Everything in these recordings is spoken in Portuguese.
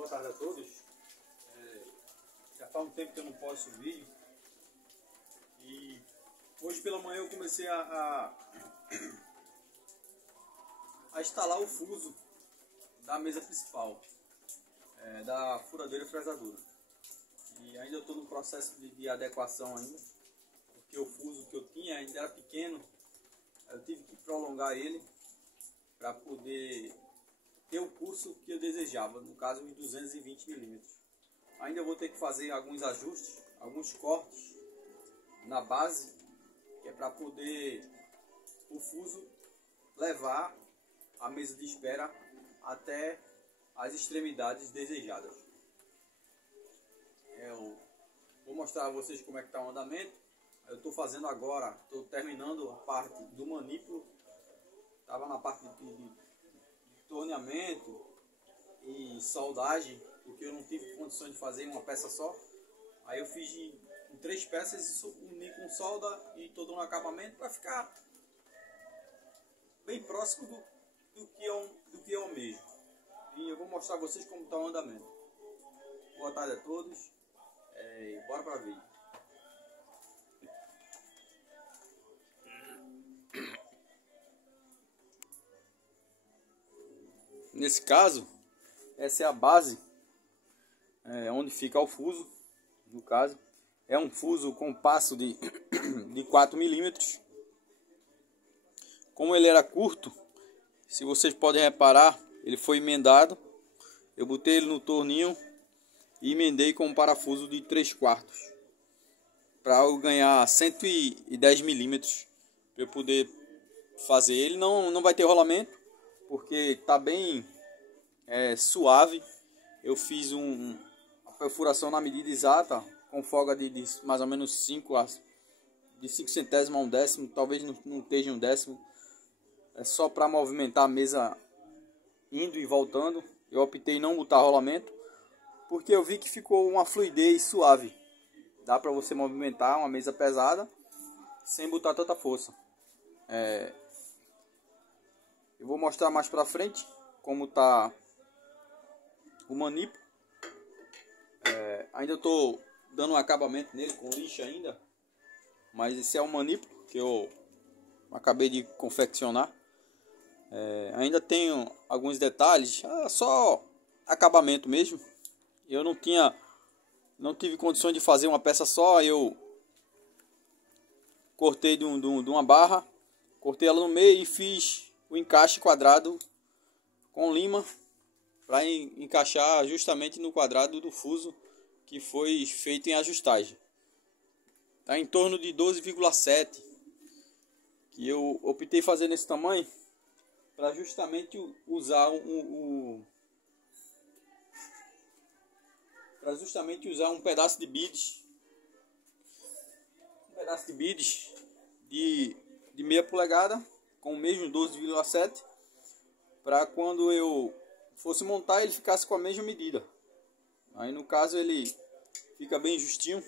Boa tarde a todos. Já faz um tempo que eu não posto vídeo. E hoje pela manhã eu comecei a instalar o fuso da mesa principal, da furadeira e fresadura. E ainda estou no processo de adequação ainda, porque o fuso que eu tinha ainda era pequeno. Eu tive que prolongar ele para poder ter o curso que eu desejava, no caso os 220 mm. Ainda vou ter que fazer alguns ajustes, alguns cortes na base, que é para poder o fuso levar a mesa de espera até as extremidades desejadas. Eu vou mostrar a vocês como é que está o andamento. Eu estou fazendo agora, estou terminando a parte do manípulo. Estava na parte de torneamento e soldagem, porque eu não tive condições de fazer uma peça só. Aí eu fiz em 3 peças, uni com solda e todo um acabamento para ficar bem próximo do que eu almejo. E eu vou mostrar a vocês como está o andamento. Boa tarde a todos. Bora para vídeo. Nesse caso, essa é a base onde fica o fuso. No caso, é um fuso com passo de 4 mm. Como ele era curto, se vocês podem reparar, ele foi emendado. Eu botei ele no torninho e emendei com um parafuso de 3/4 para eu ganhar 110 mm para eu poder fazer. Ele não vai ter rolamento, porque está bem suave. Eu fiz a perfuração na medida exata, com folga de mais ou menos 5 centésimos a 1/10, talvez não esteja 1/10. É só para movimentar a mesa indo e voltando. Eu optei em não botar rolamento, porque eu vi que ficou uma fluidez suave. Dá para você movimentar uma mesa pesada sem botar tanta força. Eu vou mostrar mais para frente como tá o manípulo. Ainda estou dando um acabamento nele com lixa ainda, mas esse é o manípulo que eu acabei de confeccionar. Ainda tenho alguns detalhes, só acabamento mesmo. Eu não tive condições de fazer uma peça só. Eu cortei de uma barra, cortei ela no meio e fiz o encaixe quadrado com lima para encaixar justamente no quadrado do fuso que foi feito em ajustagem. Está em torno de 12,7, que eu optei fazer nesse tamanho para justamente usar um pedaço de bides, de meia polegada com o mesmo 12,7, para quando eu fosse montar ele ficasse com a mesma medida. Aí no caso ele fica bem justinho,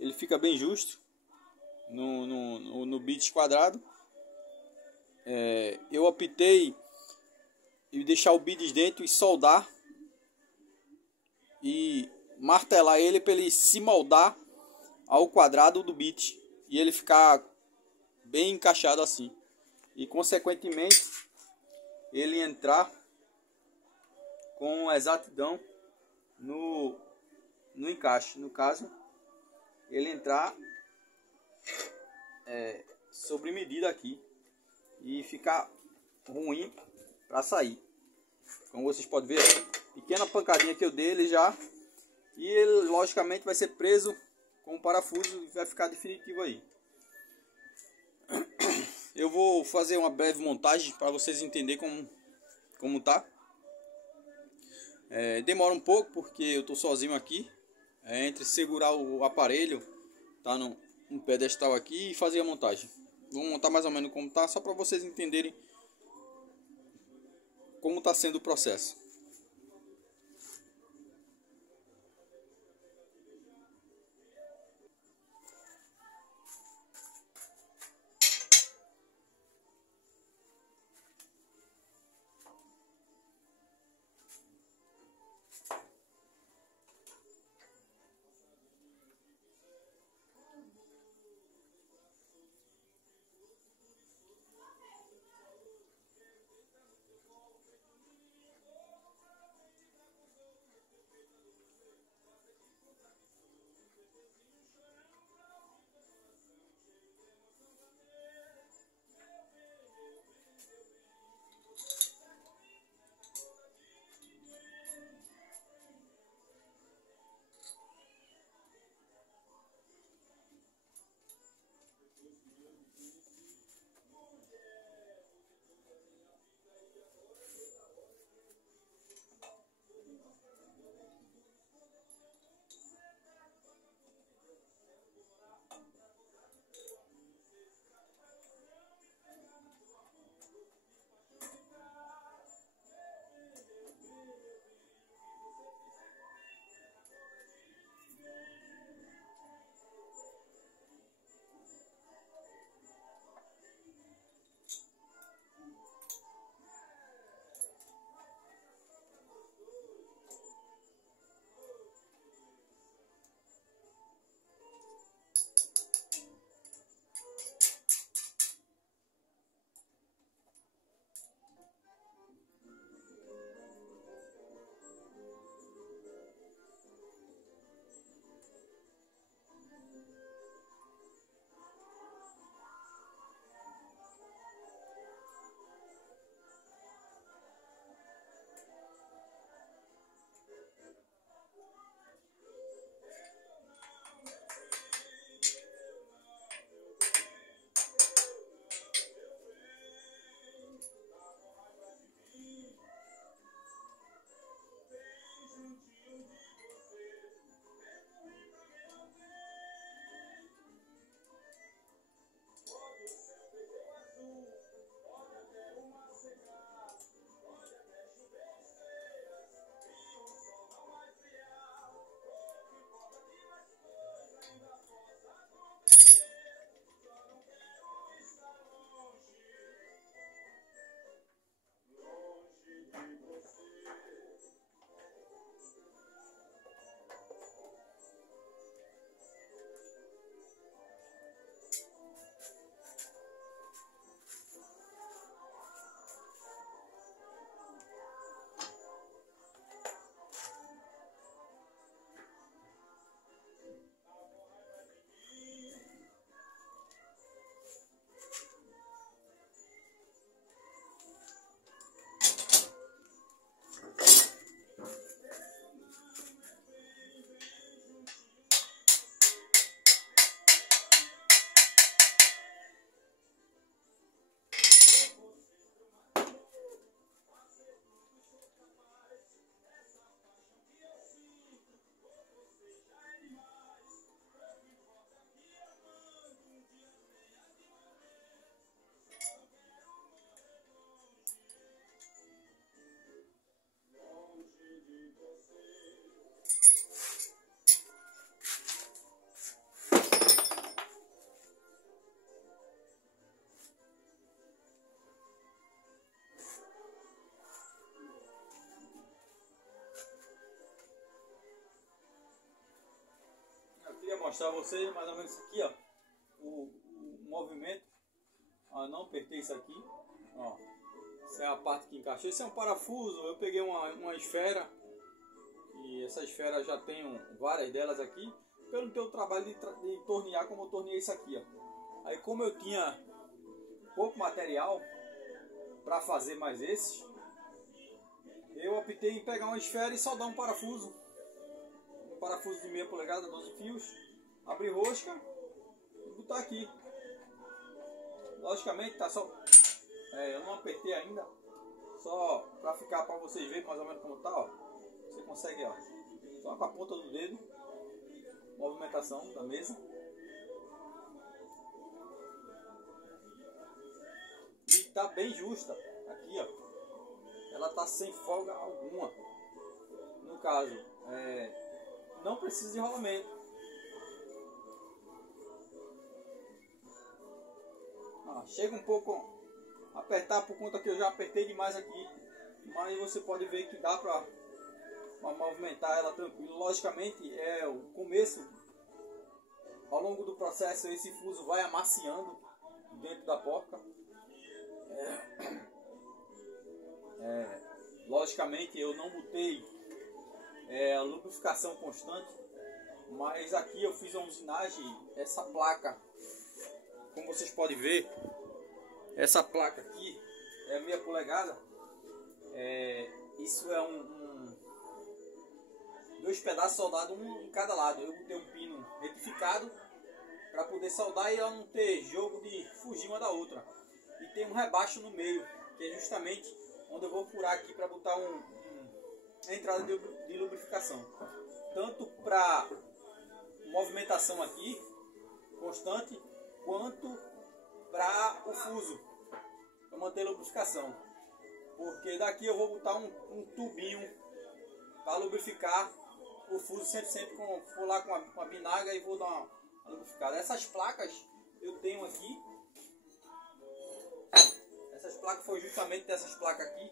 ele fica bem justo no bit quadrado. Eu optei em deixar o bits dentro e soldar e martelar ele para ele se moldar ao quadrado do bit e ele ficar bem encaixado assim, e consequentemente ele entrar com exatidão no encaixe. No caso, ele entrar sobre medida aqui e ficar ruim para sair. Como vocês podem ver, pequena pancadinha que eu dei ele já, e ele logicamente vai ser preso com o parafuso e vai ficar definitivo aí. Eu vou fazer uma breve montagem para vocês entenderem como tá. Demora um pouco porque eu estou sozinho aqui. Entre segurar o aparelho, tá no pedestal aqui, e fazer a montagem. Vou montar mais ou menos como tá, só para vocês entenderem como está sendo o processo. mostrar a vocês mais ou menos isso aqui, ó. O movimento. Ó, não apertei isso aqui. Ó. Essa é a parte que encaixou. Esse é um parafuso. Eu peguei uma esfera. E essa esfera já tenho várias delas aqui. Eu não tenho o trabalho de tornear como eu torneei isso aqui, ó. Aí como eu tinha pouco material para fazer mais esses, eu optei em pegar uma esfera e soldar um parafuso. Um parafuso de meia polegada, 12 fios. Abrir rosca e botar aqui. Logicamente tá só... eu não apertei ainda. Só para ficar, para vocês verem mais ou menos como tá, ó. Você consegue, ó. Só com a ponta do dedo. Movimentação da mesa. E tá bem justa. Aqui, ó. Ela tá sem folga alguma. No caso, não precisa de rolamento. Chega um pouco a apertar por conta que eu já apertei demais aqui. Mas você pode ver que dá pra movimentar ela tranquilo. Logicamente é o começo. Ao longo do processo esse fuso vai amaciando dentro da porca. Logicamente eu não botei a lubrificação constante, mas aqui eu fiz uma usinagem. Essa placa, como vocês podem ver, essa placa aqui é meia polegada. Isso é dois pedaços soldados, um em cada lado. Eu botei um pino retificado para poder soldar e ela não ter jogo de fugir uma da outra. E tem um rebaixo no meio, que é justamente onde eu vou furar aqui para botar uma entrada de lubrificação. Tanto para movimentação aqui, constante, quanto para o fuso, para manter a lubrificação. Porque daqui eu vou botar um tubinho para lubrificar o fuso sempre vou lá com a binaga e vou dar uma lubrificada. Essas placas eu tenho aqui. Essas placas foi justamente dessas placas aqui.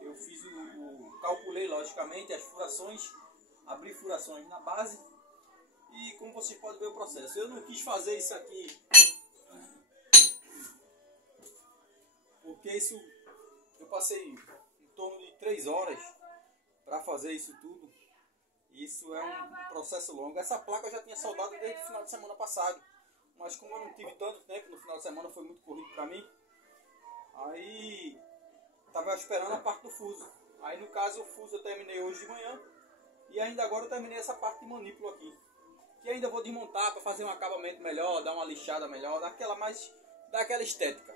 Eu fiz calculei logicamente as furações, abri furações na base e como vocês podem ver o processo. Eu não quis fazer isso aqui porque isso eu passei em torno de 3 horas para fazer isso tudo. Isso é um processo longo. Essa placa eu já tinha soldado desde o final de semana passado, mas como eu não tive tanto tempo no final de semana, foi muito corrido para mim. Aí estava esperando a parte do fuso. Aí no caso o fuso eu terminei hoje de manhã e ainda agora eu terminei essa parte de manípulo aqui, que ainda vou desmontar para fazer um acabamento melhor, dar uma lixada melhor, daquela estética.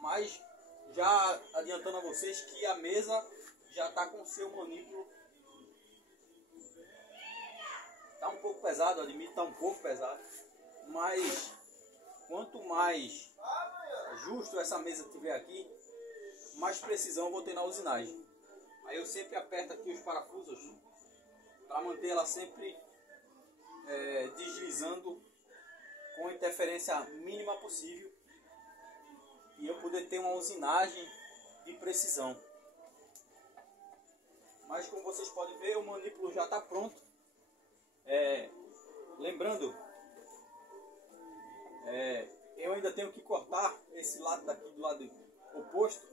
Mas já adiantando a vocês que a mesa já está com o seu manípulo. Tá um pouco pesado, admito, tá um pouco pesado, mas quanto mais justo essa mesa tiver aqui, mais precisão eu vou ter na usinagem. Aí eu sempre aperto aqui os parafusos para manter ela sempre deslizando com a interferência mínima possível e eu poder ter uma usinagem de precisão. Mas como vocês podem ver, o manípulo já está pronto. Lembrando, eu ainda tenho que cortar esse lado daqui do lado oposto.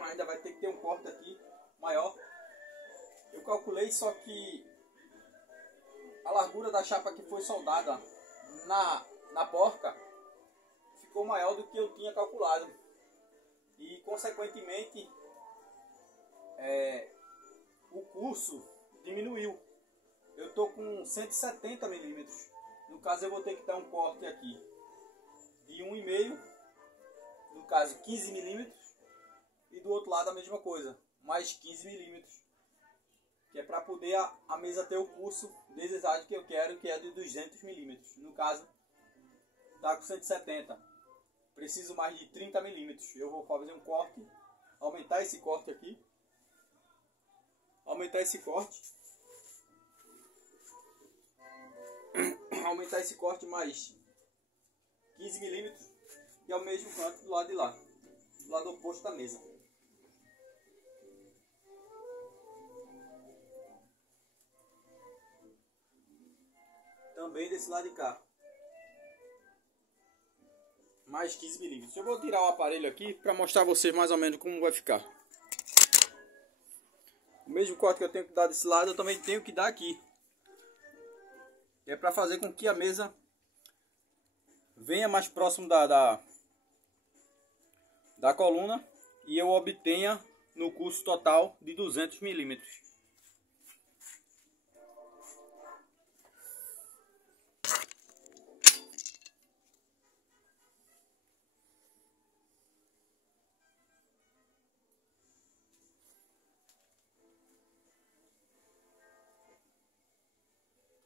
Ainda vai ter que ter um corte aqui maior. Eu calculei, só que a largura da chapa que foi soldada na porca ficou maior do que eu tinha calculado e consequentemente o curso diminuiu. Eu tô com 170 milímetros. No caso eu vou ter que dar um corte aqui de 1,5, no caso 15 milímetros, e do outro lado a mesma coisa, mais 15 milímetros, que é para poder a mesa ter o curso desejado que eu quero, que é de 200 milímetros. No caso tá com 170, preciso mais de 30 milímetros. Eu vou fazer um corte, aumentar esse corte aqui, aumentar esse corte mais 15 milímetros e ao mesmo canto do lado de lá, do lado oposto da mesa. também desse lado de cá. Mais 15 milímetros. Eu vou tirar o aparelho aqui para mostrar a vocês mais ou menos como vai ficar. O mesmo corte que eu tenho que dar desse lado, eu também tenho que dar aqui. É para fazer com que a mesa venha mais próximo da coluna e eu obtenha no custo total de 200 milímetros.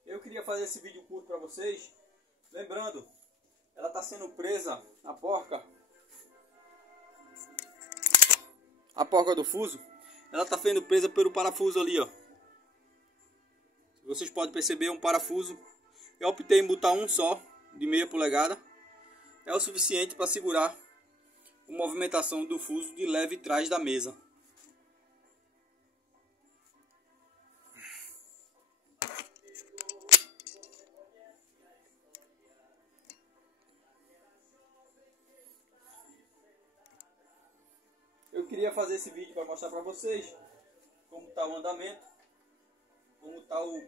Eu queria fazer esse vídeo curto para vocês, lembrando, ela está sendo presa, a porca do fuso, ela está sendo presa pelo parafuso ali, ó. Vocês podem perceber, um parafuso. Eu optei em botar um só, de meia polegada, é o suficiente para segurar a movimentação do fuso de leve trás da mesa. Eu queria fazer esse vídeo para mostrar para vocês como está o andamento, como está o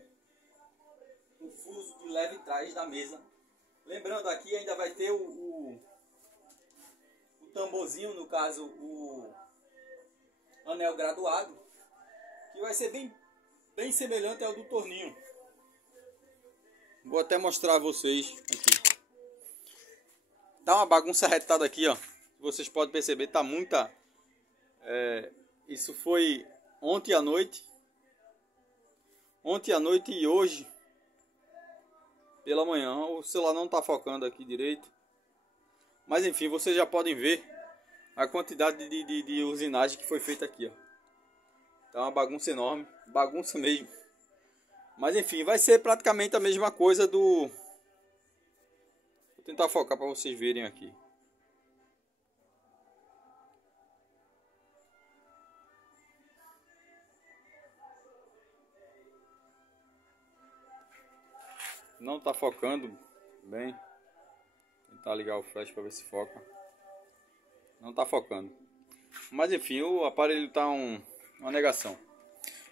fuso de leve trás da mesa. Lembrando, aqui ainda vai ter o tamborzinho, no caso o anel graduado, que vai ser bem semelhante ao do torninho. Vou até mostrar a vocês aqui. Dá uma bagunça retada aqui, ó. Vocês podem perceber, tá muita... isso foi ontem à noite e hoje pela manhã. O celular não está focando aqui direito, mas enfim, vocês já podem ver a quantidade de usinagem que foi feita aqui, ó. Tá uma bagunça enorme, bagunça mesmo, mas enfim, vai ser praticamente a mesma coisa do... Vou tentar focar para vocês verem aqui. Não está focando bem. Vou tentar ligar o flash para ver se foca. Não está focando. Mas enfim, o aparelho está uma negação.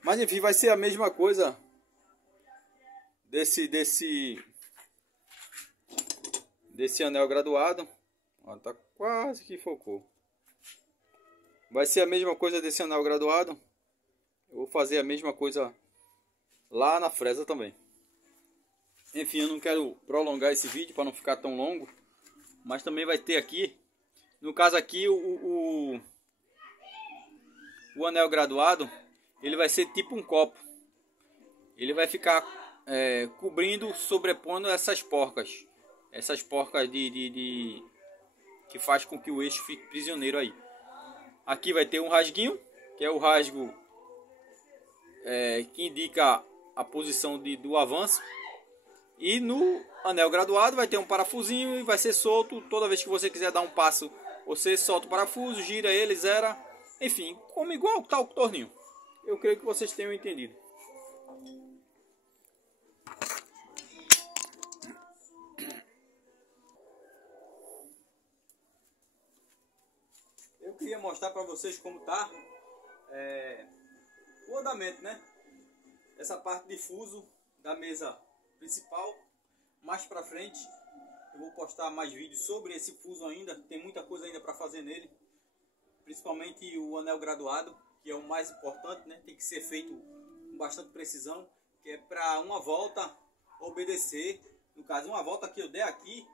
Mas enfim, vai ser a mesma coisa desse anel graduado. Ó, tá quase que focou. Vai ser a mesma coisa desse anel graduado. Eu vou fazer a mesma coisa lá na fresa também. Enfim, eu não quero prolongar esse vídeo para não ficar tão longo, mas também vai ter aqui, no caso aqui, o anel graduado, ele vai ser tipo um copo. Ele vai ficar cobrindo, sobrepondo essas porcas que faz com que o eixo fique prisioneiro aí. Aqui vai ter um rasguinho, que é o rasgo que indica a posição do avanço. E no anel graduado vai ter um parafusinho e vai ser solto. Toda vez que você quiser dar um passo, você solta o parafuso, gira ele, zera. Enfim, como igual tá o torninho. Eu creio que vocês tenham entendido. Eu queria mostrar para vocês como tá o andamento, né? Essa parte de fuso da mesa principal. Mais pra frente eu vou postar mais vídeos sobre esse fuso ainda. Tem muita coisa ainda para fazer nele, principalmente o anel graduado, que é o mais importante, né? Tem que ser feito com bastante precisão, que é para uma volta obedecer, no caso uma volta que eu der aqui,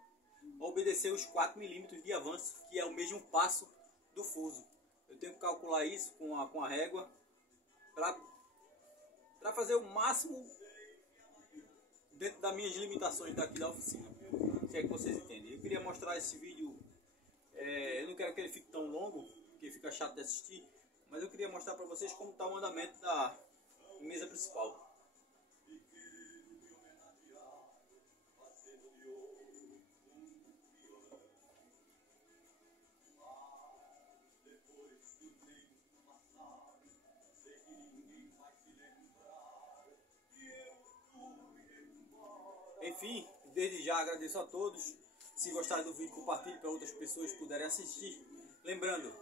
obedecer os 4 milímetros de avanço, que é o mesmo passo do fuso. Eu tenho que calcular isso com a régua para fazer o máximo dentro das minhas limitações daqui da oficina, se é que vocês entendem. Eu queria mostrar esse vídeo, eu não quero que ele fique tão longo, porque fica chato de assistir, mas eu queria mostrar para vocês como está o andamento da mesa principal. Enfim, desde já agradeço a todos. Se gostarem do vídeo, compartilhe para outras pessoas puderem assistir. Lembrando,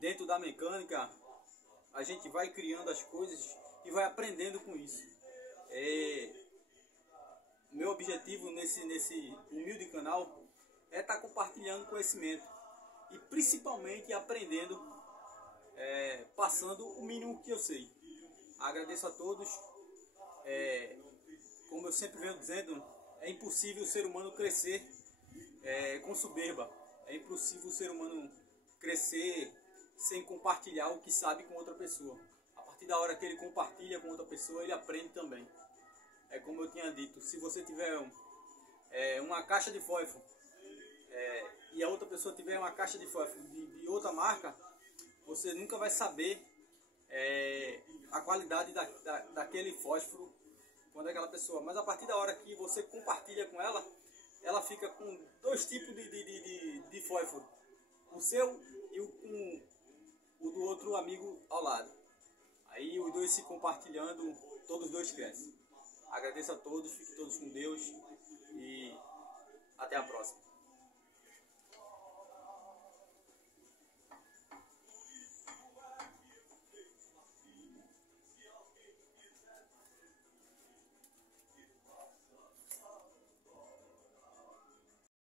dentro da mecânica, a gente vai criando as coisas e vai aprendendo com isso. Meu objetivo nesse humilde canal é estar compartilhando conhecimento e principalmente aprendendo, passando o mínimo que eu sei. Agradeço a todos. Como eu sempre venho dizendo, é impossível o ser humano crescer com soberba. É impossível o ser humano crescer sem compartilhar o que sabe com outra pessoa. A partir da hora que ele compartilha com outra pessoa, ele aprende também. É como eu tinha dito, se você tiver uma caixa de fósforo e a outra pessoa tiver uma caixa de fósforo de outra marca, você nunca vai saber a qualidade daquele fósforo quando aquela pessoa. Mas a partir da hora que você compartilha com ela, ela fica com dois tipos de fósforo. O seu e o do outro amigo ao lado. Aí os dois se compartilhando, todos os dois crescem. Agradeço a todos, fiquem todos com Deus e até a próxima.